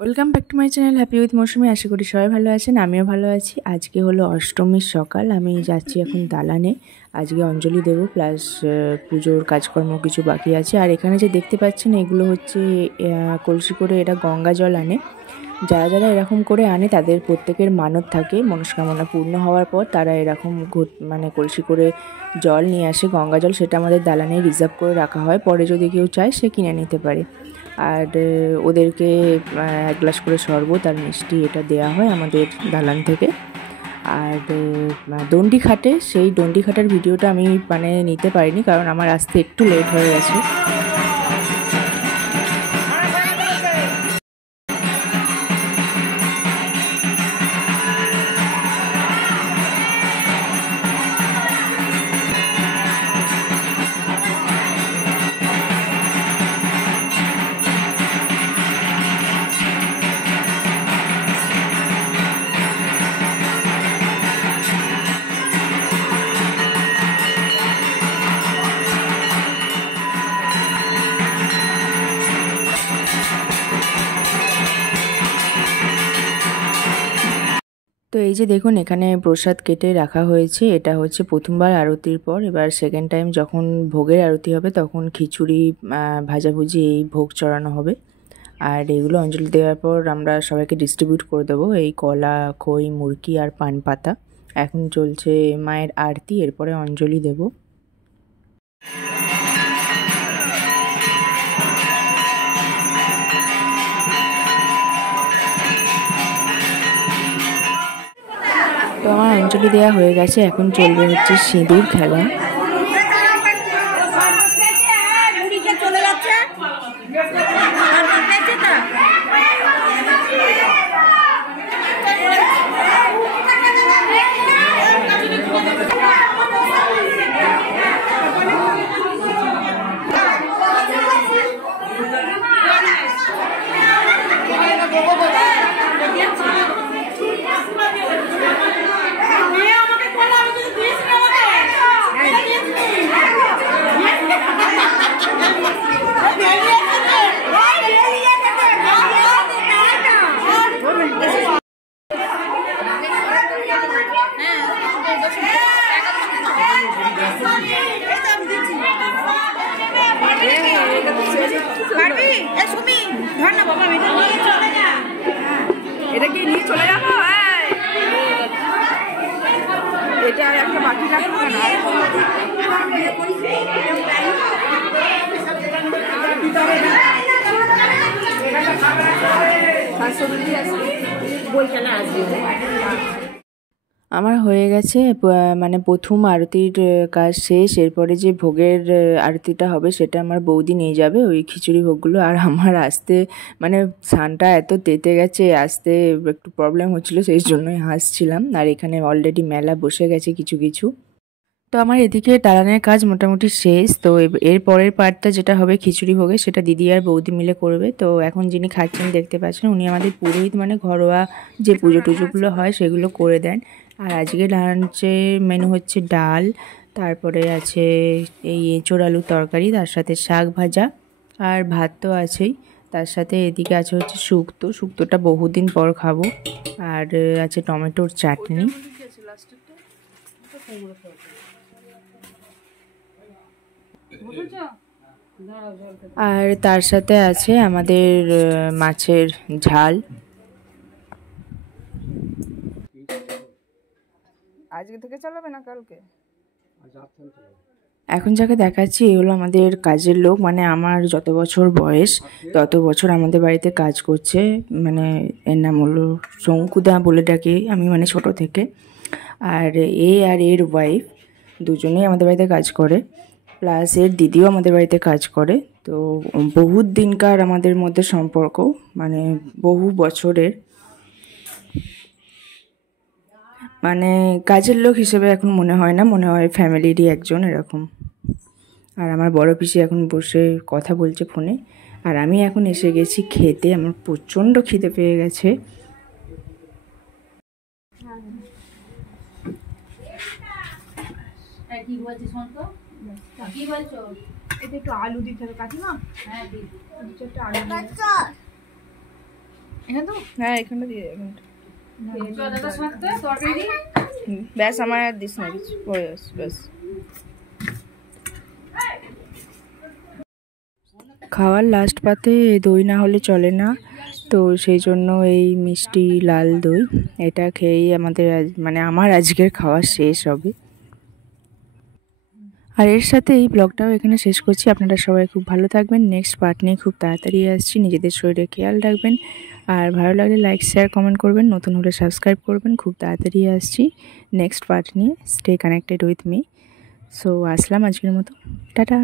Welcome back to my channel happy with Mousumi. আশা করি সবাই ভালো আছেন, আমিও ভালো আছি। আজকে হলো অষ্টমীর সকাল, আমি যাচ্ছি এখন দালানে। আজকে অঞ্জলি দেব, প্লাস পুজোর কাজকর্ম কিছু বাকি আছে। আর এখানে যে দেখতে পাচ্ছেন এগুলো হচ্ছে কলসি করে, এটা গঙ্গা জল আনে। যারা যারা এরকম করে আনে তাদের প্রত্যেকের মানত থাকে, মনস্কামনা পূর্ণ হওয়ার পর তারা এরকম মানে কলসি করে জল নিয়ে আসে, গঙ্গা জল। সেটা আমাদের দালানে রিজার্ভ করে রাখা হয়, পরে যদি কেউ চায় সে কিনে নিতে পারে। আর ওদেরকে এক গ্লাস করে শরবত আর মিষ্টি এটা দেওয়া হয় আমাদের দালান থেকে। আর দণ্ডি খাটে, সেই দণ্ডি খাটার ভিডিওটা আমি নিতে পারিনি, কারণ আমার আসতে একটু লেট হয়ে গেছে। তো এই যে দেখুন, এখানে প্রসাদ কেটে রাখা হয়েছে। এটা হচ্ছে প্রথমবার আরতির পর। এবার সেকেন্ড টাইম যখন ভোগের আরতি হবে তখন খিচুড়ি ভাজাভুজি এই ভোগ চড়ানো হবে। আর এগুলো অঞ্জলি দেওয়ার পর আমরা সবাইকে ডিস্ট্রিবিউট করে দেবো, এই কলা, খই, মুরকি আর পান পাতা। এখন চলছে মায়ের আরতি, এরপরে অঞ্জলি দেব। তো আমার অঞ্জলি দেওয়া হয়ে গেছে, এখন চলবে হচ্ছে সিঁদুর খেলা। এটা কি নিয়ে চলে যাবো? এটা আর একটা বাকি রাখবো না। আমার হয়ে গেছে প্রথম আরতির কাজ শেষ। এরপরে যে ভোগের আরতিটা হবে সেটা আমার বৌদি নিয়ে যাবে, ওই খিচুড়ি ভোগগুলো। আর আমার আসতে স্নানটা এত তেতে গেছে, আসতে একটু প্রবলেম হচ্ছিলো, সেই জন্যই হাসছিলাম। আর এখানে অলরেডি মেলা বসে গেছে কিছু কিছু। তো আমার এদিকে দালানের কাজ মোটামুটি শেষ। তো এর পরের পার্টটা যেটা হবে খিচুড়ি ভোগে, সেটা দিদি আর বৌদি মিলে করবে। তো এখন যিনি খাচ্ছেন দেখতে পাচ্ছেন, উনি আমাদের পুরোহিত, ঘরোয়া যে পুজো টুজোগুলো হয় সেগুলো করে দেন। আর আজকে লাঞ্চের মেনু হচ্ছে ডাল, তারপরে আছে এই এঁচোড় আলুর তরকারি, তার সাথে শাক ভাজা আর ভাত তো আছেই। তার সাথে এদিকে আছে হচ্ছে শুক্তোটা বহুদিন পর খাবো। আর আছে টমেটোর চাটনি। আর তার সাথে আছে আমাদের মাছের ঝাল। আজকে থেকে চালাবে না কালকে? এখন যাকে দেখাচ্ছি এ হলো আমাদের কাজের লোক, আমার যত বছর বয়স তত বছর আমাদের বাড়িতে কাজ করছে। এর নাম হলো শঙ্কুদা বলে ডাকি আমি, ছোট থেকে। আর এর ওয়াইফ দুজনেই আমাদের বাড়িতে কাজ করে, প্লাস এর দিদিও আমাদের বাড়িতে কাজ করে। তো বহুত দিনকার আমাদের মধ্যে সম্পর্ক, বহু বছরের। কাজের লোক হিসেবে এখন মনে হয় না, মনে হয় ফ্যামিলিরই একজন এরকম। আর আমার বড় পিসি এখন বসে কথা বলছে ফোনে। আর আমি এখন এসে গেছি খেতে, আমার প্রচণ্ড খিদে পেয়ে গেছে। কি বলছিস শোন তো, কি বলছো? এটা একটু আলু দিতে হবে কাকিমা। হ্যাঁ দিই। একটু আলু এখানে তো, হ্যাঁ এখানে দিয়ে তরকারি ব্যাস, আমার আর দিস না কিছু, ব্যাস। খাওয়ার লাস্ট পাতে দই না হলে চলে না, তো সেই জন্য এই মিষ্টি লাল দই এটা খেয়েই আমাদের মানে আমার আজকের খাওয়া শেষ হবে। আর এর সাথে এই ব্লগটাও এখানে শেষ করছি। আপনারা সবাই খুব ভালো থাকবেন। নেক্সট পার্ট নিয়ে খুব তাড়াতাড়ি আসছি। নিজেদের শরীরে খেয়াল রাখবেন, আর ভালো লাগলে লাইক শেয়ার কমেন্ট করবেন, নতুন হলে সাবস্ক্রাইব করবেন। খুব তাড়াতাড়ি আসছি নেক্সট পার্ট নিয়ে। Stay connected with me. So আসলাম আজকের মতো, টাটা।